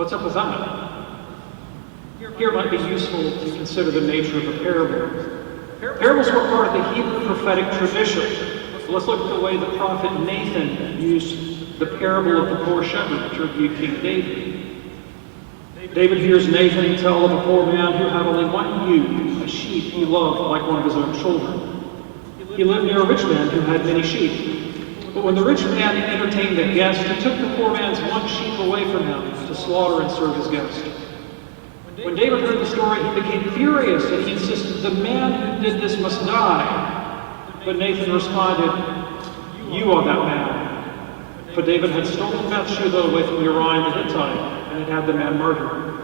What's up with that? Here it might be useful to consider the nature of a parable. Parables were part of the Hebrew prophetic tradition. So let's look at the way the prophet Nathan used the parable of the poor shepherd to rebuke King David. David hears Nathan tell of a poor man who had only one ewe, a sheep he loved like one of his own children. He lived near a rich man who had many sheep. But when the rich man entertained a guest, he took the poor man's one sheep away from him to slaughter and serve his guest. When David heard the story, he became furious and he insisted the man who did this must die. But Nathan responded, "You are that man." For David had stolen Bathsheba away from Uriah the Hittite and had the man murdered.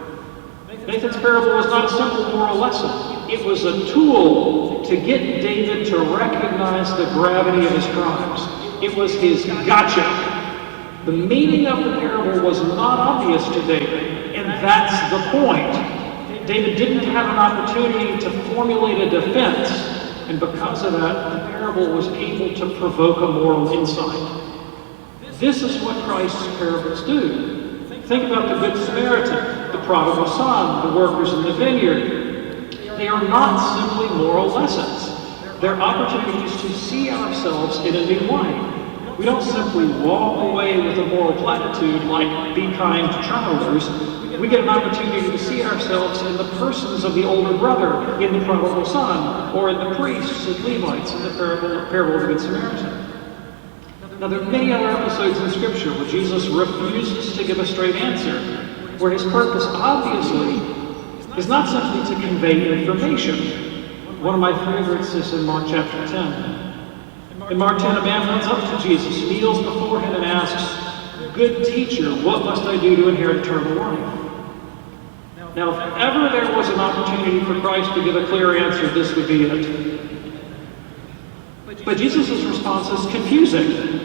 Nathan's parable was not a simple moral lesson. It was a tool to get David to recognize the gravity of his crimes. It was his gotcha. The meaning of the parable was not obvious to David, and that's the point. David didn't have an opportunity to formulate a defense, and because of that, the parable was able to provoke a moral insight. This is what Christ's parables do. Think about the Good Samaritan, the prodigal son, the workers in the vineyard. They are not simply moral lessons. They're opportunities to see ourselves in a new light. We don't simply walk away with a moral platitude like, be kind to travelers. We get an opportunity to see ourselves in the persons of the older brother, in the prodigal son, or in the priests and Levites in the parable of the Good Samaritan. Now, there are many other episodes in Scripture where Jesus refuses to give a straight answer, where his purpose, obviously, is not simply to convey information. One of my favorites is in Mark chapter 10. In Mark 10, a man runs up to Jesus, kneels before him, and asks, "Good teacher, what must I do to inherit eternal life?" Now, if ever there was an opportunity for Christ to give a clear answer, this would be it. But Jesus' response is confusing.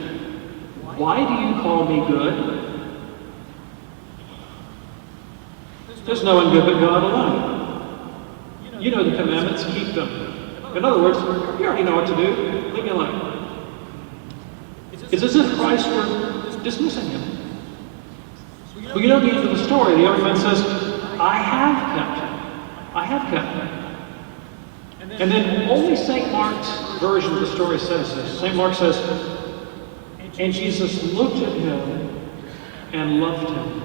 Why do you call me good? There's no one good but God alone. You know the commandments, keep them. In other words, you already know what to do. Leave me alone. It's as if Christ were dismissing him. Well, you know the end of the story. The young man says, I have kept him. I have kept him. And then only St. Mark's version of the story says this. St. Mark says, and Jesus looked at him and loved him.